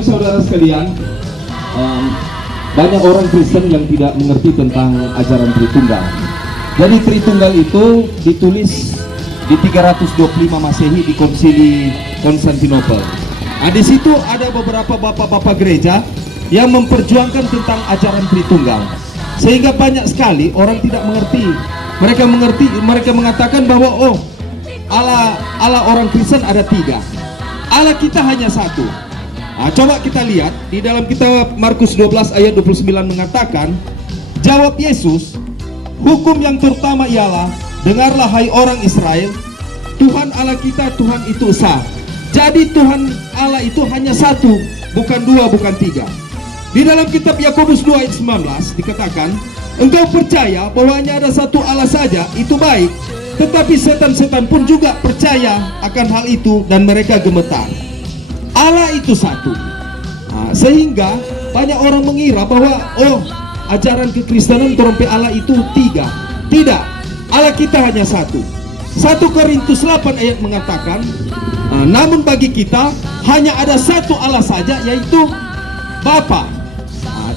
Ibu saudara sekalian, banyak orang Kristen yang tidak mengerti tentang ajaran Tritunggal. Jadi Tritunggal itu ditulis di 325 Masehi di Konsili Konstantinopel. Nah, di situ ada beberapa bapak-bapak gereja yang memperjuangkan tentang ajaran Tritunggal, sehingga banyak sekali orang tidak mengerti. Mereka mengatakan bahwa Allah orang Kristen ada tiga, Allah kita hanya satu. Nah, coba kita lihat di dalam kitab Markus 12 ayat 29 mengatakan, jawab Yesus, hukum yang terutama ialah, dengarlah hai orang Israel, Tuhan Allah kita, Tuhan itu esa. Jadi Tuhan Allah itu hanya satu, bukan dua, bukan tiga. Di dalam kitab Yakobus 2 ayat 19 dikatakan, engkau percaya bahwa hanya ada satu Allah saja, itu baik. Tetapi setan-setan pun juga percaya akan hal itu dan mereka gemetar. Allah itu satu. Nah, sehingga banyak orang mengira bahwa ajaran kekristenan terompe Allah itu tiga. Tidak, Allah kita hanya satu. 1 Korintus 8 ayat mengatakan, namun bagi kita hanya ada satu Allah saja, yaitu Bapa.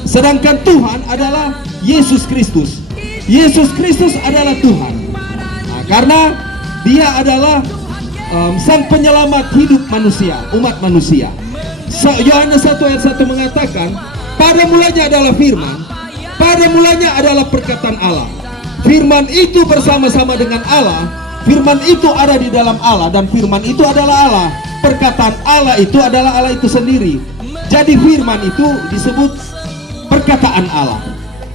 Sedangkan Tuhan adalah Yesus Kristus. Yesus Kristus adalah Tuhan. Karena dia adalah sang penyelamat hidup manusia, umat manusia. Yohanes 1 ayat 1 mengatakan, pada mulanya adalah firman, pada mulanya adalah perkataan Allah. Firman itu bersama-sama dengan Allah, firman itu ada di dalam Allah, dan firman itu adalah Allah. Perkataan Allah itu adalah Allah itu sendiri. Jadi firman itu disebut perkataan Allah.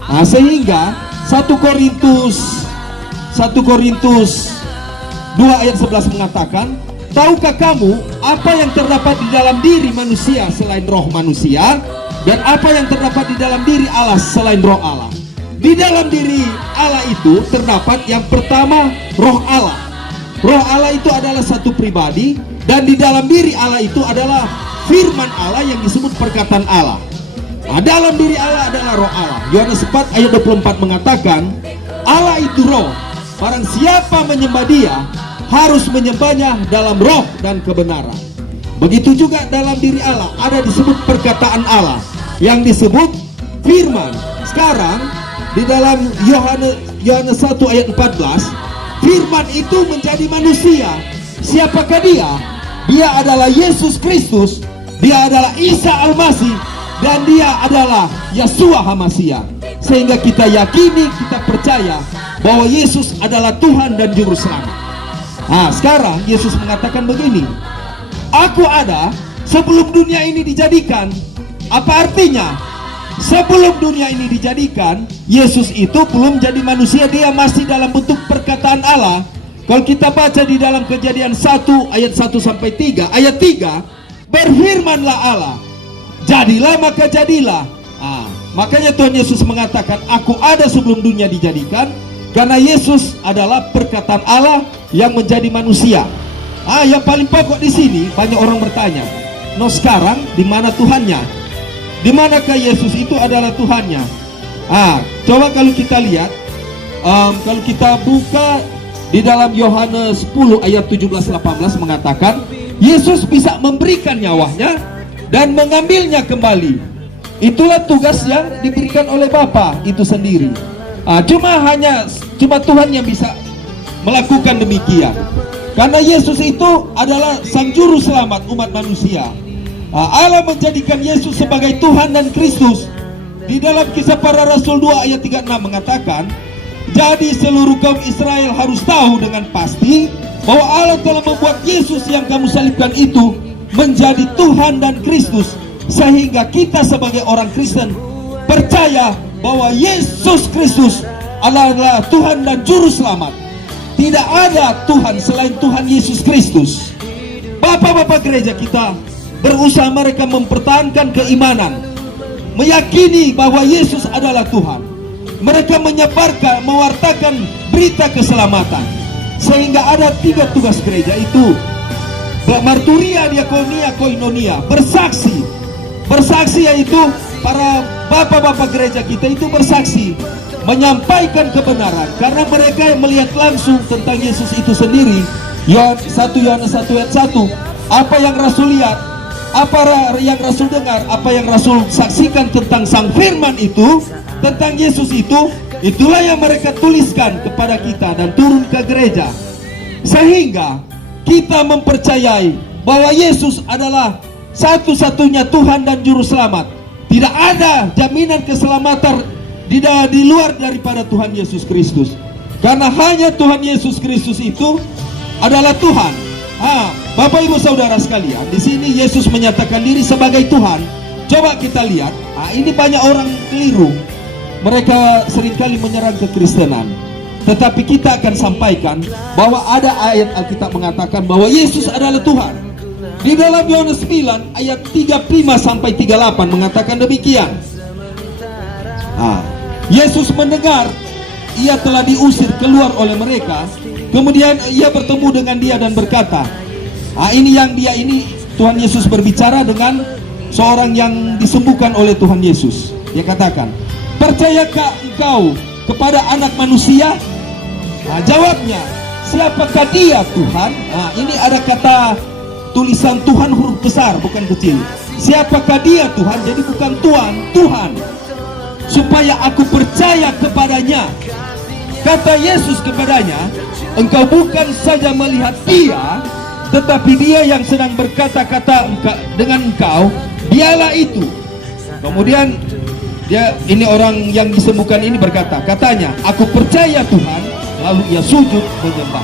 Nah, sehingga 1 Korintus 2 ayat 11 mengatakan, tahukah kamu apa yang terdapat di dalam diri manusia selain roh manusia, dan apa yang terdapat di dalam diri Allah selain roh Allah? Di dalam diri Allah itu terdapat yang pertama roh Allah. Roh Allah itu adalah satu pribadi, dan di dalam diri Allah itu adalah firman Allah yang disebut perkataan Allah. Nah, dalam diri Allah adalah roh Allah. Yohanes 4 ayat 24 mengatakan, Allah itu roh, barang siapa menyembah dia harus menyembahnya dalam roh dan kebenaran. Begitu juga dalam diri Allah ada disebut perkataan Allah yang disebut firman. Sekarang di dalam Yohanes 1 ayat 14, firman itu menjadi manusia. Siapakah dia? Dia adalah Yesus Kristus, dia adalah Isa Al-Masih, dan dia adalah Yeshua HaMashiach. Sehingga kita yakini, kita percaya bahwa Yesus adalah Tuhan dan Juru Selamat. Nah, sekarang Yesus mengatakan begini, aku ada sebelum dunia ini dijadikan. Apa artinya? Sebelum dunia ini dijadikan, Yesus itu belum jadi manusia, dia masih dalam bentuk perkataan Allah. Kalau kita baca di dalam Kejadian 1 ayat 1 sampai 3, ayat 3, berfirmanlah Allah, jadilah maka jadilah. Makanya Tuhan Yesus mengatakan, aku ada sebelum dunia dijadikan, karena Yesus adalah perkataan Allah yang menjadi manusia. Yang paling pokok di sini banyak orang bertanya, sekarang di mana Tuhannya? Di manakah Yesus itu adalah Tuhannya? Coba kalau kita lihat, kalau kita buka di dalam Yohanes 10 ayat 17-18 mengatakan, Yesus bisa memberikan nyawanya dan mengambilnya kembali. Itulah tugas yang diberikan oleh Bapa itu sendiri. Cuma Tuhan yang bisa melakukan demikian. Karena Yesus itu adalah sang juru selamat umat manusia. Allah menjadikan Yesus sebagai Tuhan dan Kristus. Di dalam Kisah Para Rasul 2 ayat 36 mengatakan, jadi seluruh kaum Israel harus tahu dengan pasti bahwa Allah telah membuat Yesus yang kamu salibkan itu menjadi Tuhan dan Kristus, sehingga kita sebagai orang Kristen percaya bahwa Yesus Kristus adalah Tuhan dan Juru Selamat. Tidak ada Tuhan selain Tuhan Yesus Kristus. Bapak-bapak gereja kita berusaha mereka mempertahankan keimanan, meyakini bahwa Yesus adalah Tuhan. Mereka menyebarkan, mewartakan berita keselamatan. Sehingga ada 3 tugas gereja itu: marturia, diakonia, koinonia. Bersaksi. Bersaksi yaitu para bapak-bapak gereja kita itu bersaksi, menyampaikan kebenaran, karena mereka melihat langsung tentang Yesus itu sendiri. 1 Yohanes 1 ayat 1, apa yang Rasul lihat, Apa yang Rasul dengar, apa yang Rasul saksikan tentang Sang Firman itu, tentang Yesus itu, itulah yang mereka tuliskan kepada kita dan turun ke gereja. Sehingga kita mempercayai bahwa Yesus adalah satu-satunya Tuhan dan Juru Selamat. Tidak ada jaminan keselamatan di luar daripada Tuhan Yesus Kristus. Karena hanya Tuhan Yesus Kristus itu adalah Tuhan. Bapak Ibu Saudara sekalian, di sini Yesus menyatakan diri sebagai Tuhan. Coba kita lihat, ini banyak orang keliru. Mereka seringkali menyerang kekristenan. Tetapi kita akan sampaikan bahwa ada ayat Alkitab mengatakan bahwa Yesus adalah Tuhan. Di dalam Yohanes 9 ayat 35 sampai 38 mengatakan demikian. Yesus mendengar ia telah diusir keluar oleh mereka. Kemudian ia bertemu dengan dia dan berkata, ini Tuhan Yesus berbicara dengan seorang yang disembuhkan oleh Tuhan Yesus. Dia katakan, percayakah engkau kepada anak manusia? Jawabnya, siapakah dia Tuhan? Ini ada kata tulisan Tuhan huruf besar, bukan kecil. Siapakah dia Tuhan? Jadi bukan Tuhan, Tuhan. Supaya aku percaya kepadanya. Kata Yesus kepadanya, engkau bukan saja melihat dia, tetapi dia yang sedang berkata-kata dengan engkau, dialah itu. Kemudian ini orang yang disembuhkan ini katanya, aku percaya Tuhan. Lalu ia sujud menyembah.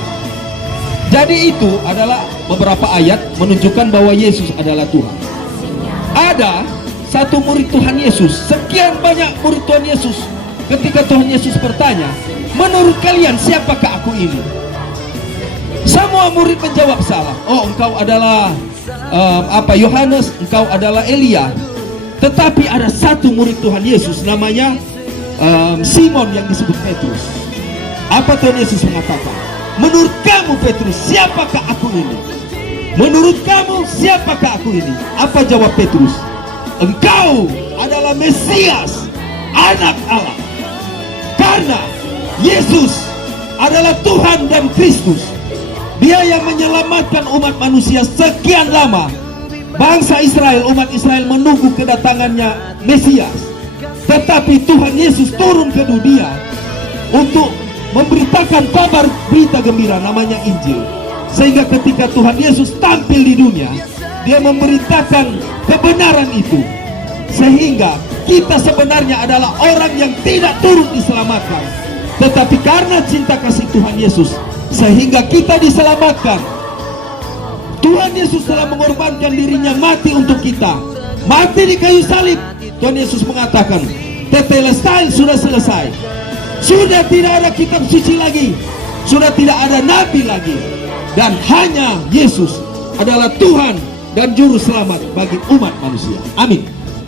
Jadi itu adalah beberapa ayat menunjukkan bahwa Yesus adalah Tuhan. Ada satu murid Tuhan Yesus, sekian banyak murid Tuhan Yesus. Ketika Tuhan Yesus bertanya, menurut kalian siapakah aku ini? Semua murid menjawab salah. Engkau adalah Yohanes, engkau adalah Elia. Tetapi ada satu murid Tuhan Yesus namanya Simon yang disebut Petrus. Apa Tuhan Yesus mengatakan? Menurut kamu Petrus, siapakah aku ini? Menurut kamu siapakah aku ini? Apa jawab Petrus? Engkau adalah Mesias, Anak Allah. Karena Yesus adalah Tuhan dan Kristus. Dia yang menyelamatkan umat manusia sekian lama. Bangsa Israel, umat Israel menunggu kedatangannya Mesias. Tetapi Tuhan Yesus turun ke dunia untuk memberitakan kabar berita gembira namanya Injil. Sehingga ketika Tuhan Yesus tampil di dunia, dia memberitakan kebenaran itu. Sehingga kita sebenarnya adalah orang yang tidak turut diselamatkan, tetapi karena cinta kasih Tuhan Yesus, sehingga kita diselamatkan. Tuhan Yesus telah mengorbankan dirinya mati untuk kita. Mati di kayu salib. Tuhan Yesus mengatakan, tetelestai, sudah selesai. Sudah tidak ada kitab suci lagi, sudah tidak ada nabi lagi, dan hanya Yesus adalah Tuhan dan Juru Selamat bagi umat manusia. Amin.